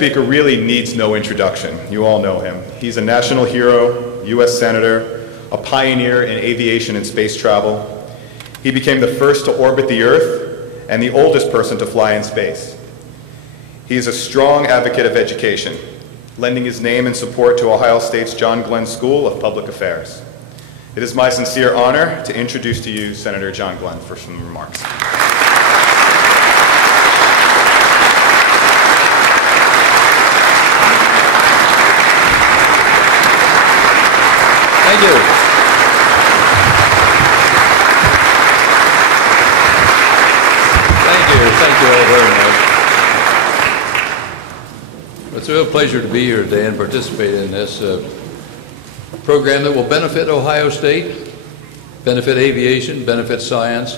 speaker really needs no introduction. You all know him. He's a national hero, U.S. Senator, a pioneer in aviation and space travel. He became the first to orbit the Earth and the oldest person to fly in space. He is a strong advocate of education, lending his name and support to Ohio State's John Glenn School of Public Affairs. It is my sincere honor to introduce to you Senator John Glenn for some remarks. Thank you. Thank you all very much. It's a real pleasure to be here today and participate in this program that will benefit Ohio State, benefit aviation, benefit science.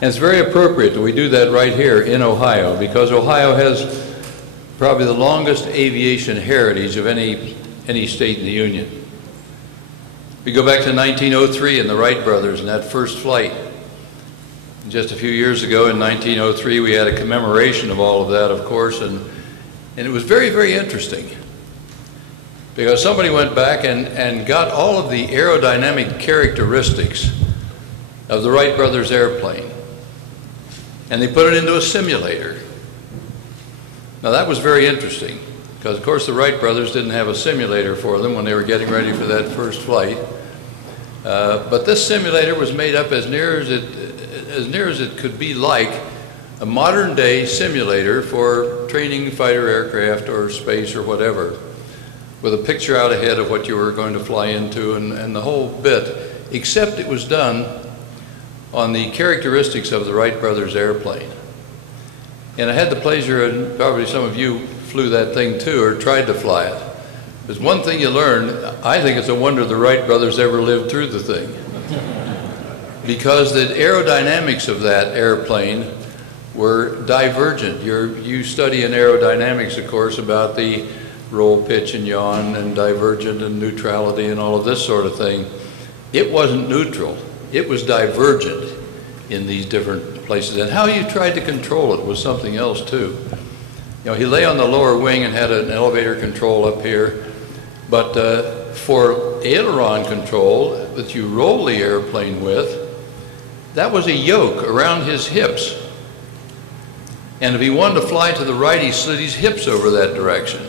And it's very appropriate that we do that right here in Ohio, because Ohio has probably the longest aviation heritage of any state in the Union. We go back to 1903 and the Wright brothers and that first flight. And just a few years ago in 1903 we had a commemoration of all of that, of course, and it was very, very interesting, because somebody went back and got all of the aerodynamic characteristics of the Wright brothers airplane, and they put it into a simulator. Now that was very interesting, because of course the Wright brothers didn't have a simulator for them when they were getting ready for that first flight. But this simulator was made up as near as it could be like a modern day simulator for training fighter aircraft or space or whatever, with a picture out ahead of what you were going to fly into and the whole bit, except it was done on the characteristics of the Wright brothers airplane. And I had the pleasure, and probably some of you flew that thing too or tried to fly it. There's one thing you learn. I think it's a wonder the Wright brothers ever lived through the thing, because the aerodynamics of that airplane were divergent. You study in aerodynamics, of course, about the roll, pitch, and yaw, and divergent and neutrality and all of this sort of thing. It wasn't neutral. It was divergent in these different places. And how you tried to control it was something else, too. You know, he lay on the lower wing and had an elevator control up here, but for aileron control that you roll the airplane with, that was a yoke around his hips. And if he wanted to fly to the right, he slid his hips over that direction.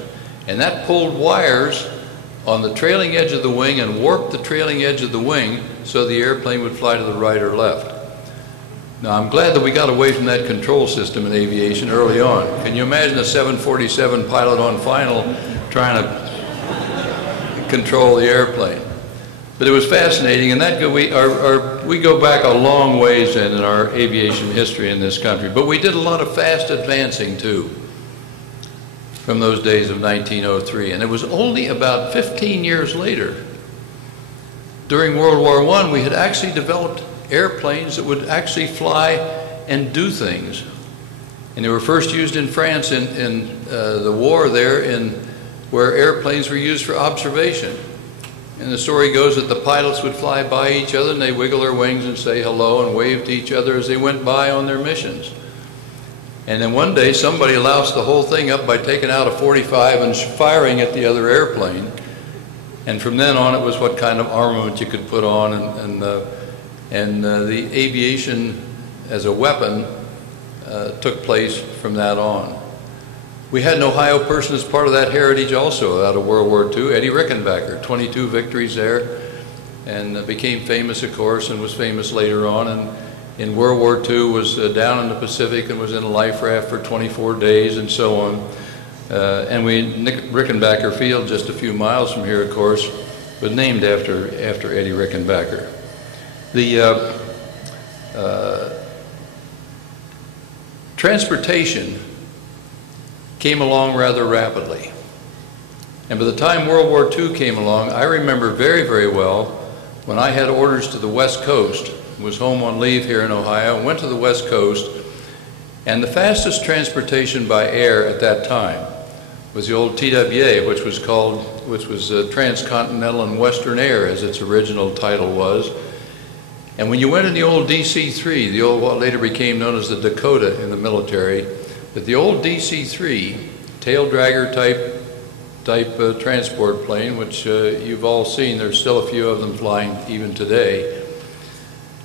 And that pulled wires on the trailing edge of the wing and warped the trailing edge of the wing so the airplane would fly to the right or left. Now, I'm glad that we got away from that control system in aviation early on. Can you imagine a 747 pilot on final trying to control the airplane? But it was fascinating, and that we go back a long ways in our aviation history in this country. But we did a lot of fast advancing too from those days of 1903. And it was only about 15 years later, during World War I, we had actually developed airplanes that would actually fly and do things. And they were first used in France in the war there, where airplanes were used for observation. And the story goes that the pilots would fly by each other and they wiggle their wings and say hello and wave to each other as they went by on their missions. And then one day somebody loused the whole thing up by taking out a .45 and firing at the other airplane. And from then on it was what kind of armament you could put on, and the aviation as a weapon took place from that on. We had an Ohio person as part of that heritage also out of World War II, Eddie Rickenbacker, 22 victories there, and became famous, of course, and was famous later on. And in World War II was down in the Pacific and was in a life raft for 24 days and so on. And Rickenbacker Field, just a few miles from here, of course, was named after Eddie Rickenbacker. The transportation came along rather rapidly. And by the time World War II came along, I remember very, very well when I had orders to the West Coast, was home on leave here in Ohio, went to the West Coast, and the fastest transportation by air at that time was the old TWA, which was Transcontinental and Western Air, as its original title was. And when you went in the old DC-3, what later became known as the Dakota in the military, that the old DC-3 tail dragger type transport plane, which you've all seen. There's still a few of them flying even today.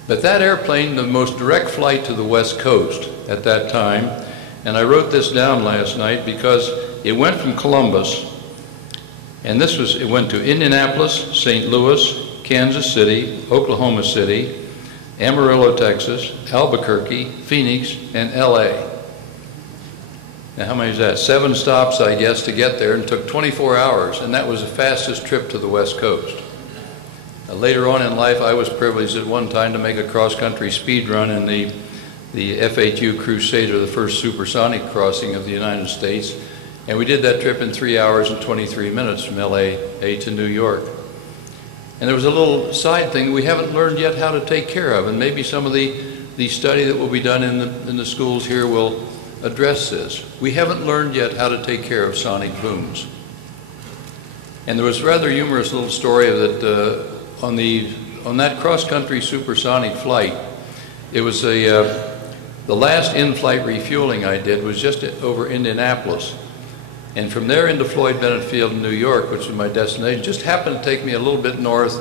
But that airplane, the most direct flight to the West Coast at that time, and I wrote this down last night because it went from Columbus, and it went to Indianapolis, St. Louis, Kansas City, Oklahoma City, Amarillo, Texas, Albuquerque, Phoenix, and LA. Now, how many is that? 7 stops, I guess, to get there, and took 24 hours, and that was the fastest trip to the West Coast. Later on in life, I was privileged at one time to make a cross-country speed run in the FHU Crusader, the first supersonic crossing of the United States, and we did that trip in 3 hours and 23 minutes from LA to New York. And there was a little side thing we haven't learned yet how to take care of, and maybe some of the study that will be done in the schools here will address this. We haven't learned yet how to take care of sonic booms. And there was a rather humorous little story that on that cross-country supersonic flight, it was the last in-flight refueling I did was just over Indianapolis. And from there into Floyd Bennett Field in New York, which was my destination, just happened to take me a little bit north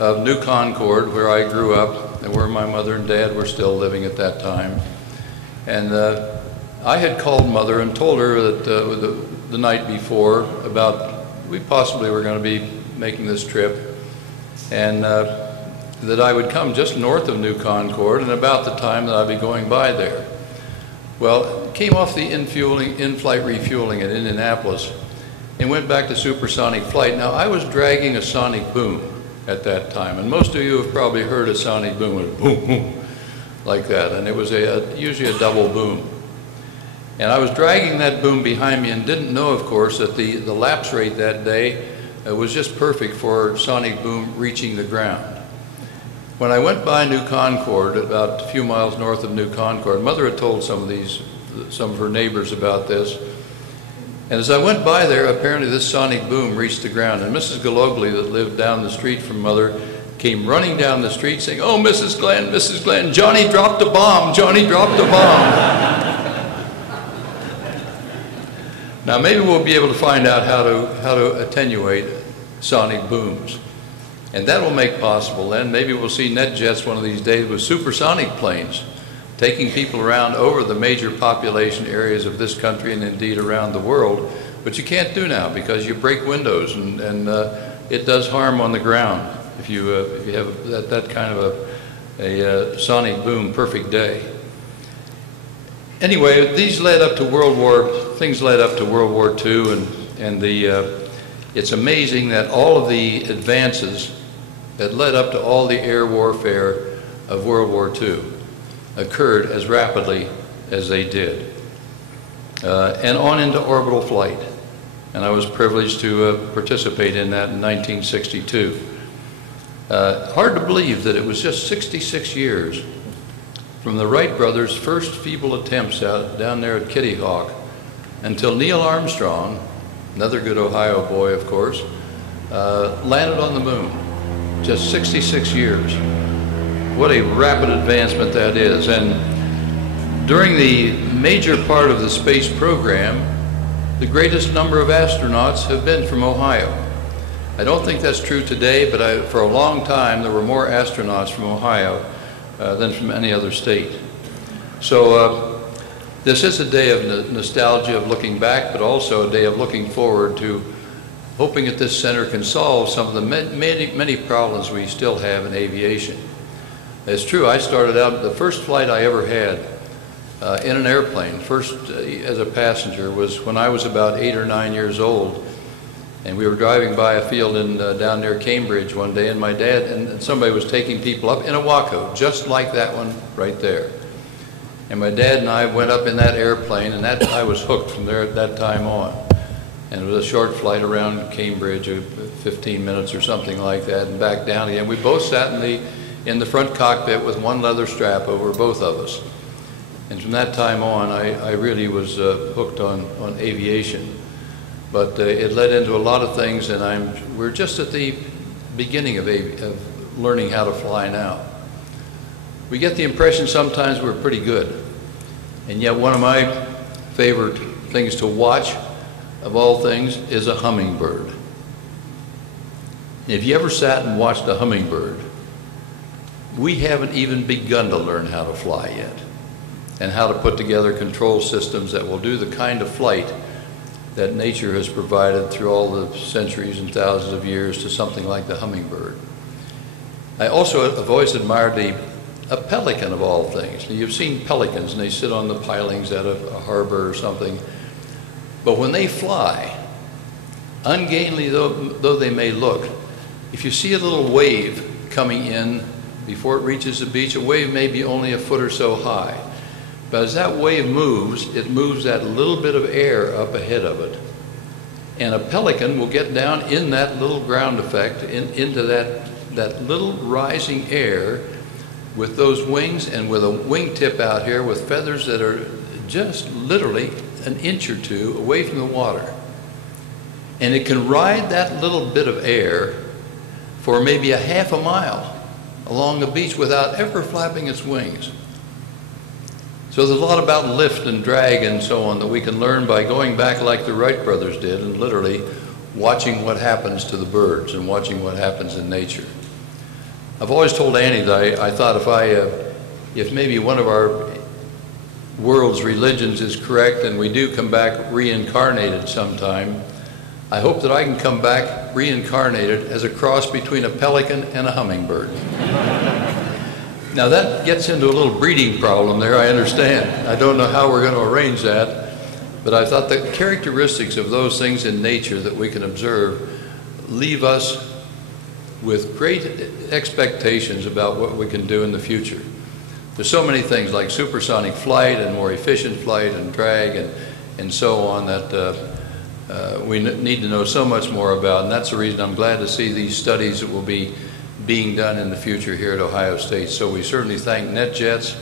of New Concord, where I grew up and where my mother and dad were still living at that time. And I had called Mother and told her that the night before about we possibly were going to be making this trip, and that I would come just north of New Concord and about the time that I'd be going by there. Well, came off the in-flight refueling at Indianapolis and went back to supersonic flight. Now, I was dragging a sonic boom at that time, and most of you have probably heard a sonic boom, with boom, boom, like that, and it was usually a double boom. And I was dragging that boom behind me and didn't know, of course, that the lapse rate that day was just perfect for sonic boom reaching the ground. When I went by New Concord, about a few miles north of New Concord, Mother had told some of her neighbors about this. And as I went by there, apparently this sonic boom reached the ground. And Mrs. Galogly, that lived down the street from Mother, came running down the street saying, "Oh, Mrs. Glenn, Johnny dropped a bomb, Johnny dropped a bomb." Now, maybe we'll be able to find out how to attenuate sonic booms. And that will make possible then. Maybe we'll see NetJets one of these days with supersonic planes taking people around over the major population areas of this country and indeed around the world, which you can't do now because you break windows and it does harm on the ground if you have that kind of a sonic boom perfect day. Anyway, things led up to World War II, and it's amazing that all of the advances that led up to all the air warfare of World War II occurred as rapidly as they did, and on into orbital flight. And I was privileged to participate in that in 1962. Hard to believe that it was just 66 years from the Wright brothers' first feeble attempts down there at Kitty Hawk until Neil Armstrong, another good Ohio boy, of course, landed on the moon. Just 66 years. What a rapid advancement that is. And during the major part of the space program, the greatest number of astronauts have been from Ohio. I don't think that's true today, but for a long time there were more astronauts from Ohio than from any other state. So this is a day of nostalgia, of looking back, but also a day of looking forward to hoping that this center can solve some of the many problems we still have in aviation. It's true, I started out, the first flight I ever had in an airplane, first as a passenger, was when I was about 8 or 9 years old. And we were driving by a field down near Cambridge one day, and my dad and somebody was taking people up in a Waco, just like that one right there. And my dad and I went up in that airplane, and I was hooked from there at that time on. And it was a short flight around Cambridge, 15 minutes or something like that, and back down again. We both sat in the front cockpit with one leather strap over both of us. And from that time on, I really was hooked on aviation. But it led into a lot of things, and we're just at the beginning of learning how to fly now. We get the impression sometimes we're pretty good. And yet one of my favorite things to watch of all things, is a hummingbird. If you ever sat and watched a hummingbird, we haven't even begun to learn how to fly yet, and how to put together control systems that will do the kind of flight that nature has provided through all the centuries and thousands of years to something like the hummingbird. I also have always admired a pelican of all things. Now, you've seen pelicans, and they sit on the pilings at a harbor or something. But when they fly, ungainly though they may look, if you see a little wave coming in before it reaches the beach, a wave may be only a foot or so high. But as that wave moves, it moves that little bit of air up ahead of it. And a pelican will get down in that little ground effect, into that little rising air with those wings, and with a wingtip out here with feathers that are just literally an inch or two away from the water. And it can ride that little bit of air for maybe a half a mile along the beach without ever flapping its wings. So there's a lot about lift and drag and so on that we can learn by going back like the Wright brothers did and literally watching what happens to the birds and watching what happens in nature. I've always told Annie that I thought if maybe one of our world's religions is correct and we do come back reincarnated sometime, I hope that I can come back reincarnated as a cross between a pelican and a hummingbird. Now that gets into a little breeding problem there, I understand. I don't know how we're going to arrange that, but I thought the characteristics of those things in nature that we can observe leave us with great expectations about what we can do in the future. There's so many things like supersonic flight and more efficient flight and drag and so on that we need to know so much more about, and that's the reason I'm glad to see these studies that will be being done in the future here at Ohio State. So we certainly thank NetJets.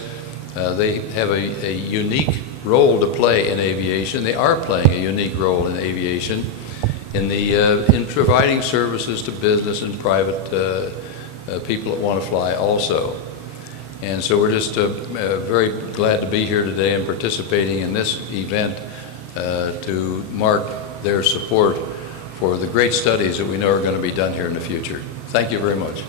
They have a unique role to play in aviation. They are playing a unique role in aviation in providing services to business and private people that want to fly also. And so we're just very glad to be here today and participating in this event to mark their support for the great studies that we know are going to be done here in the future. Thank you very much.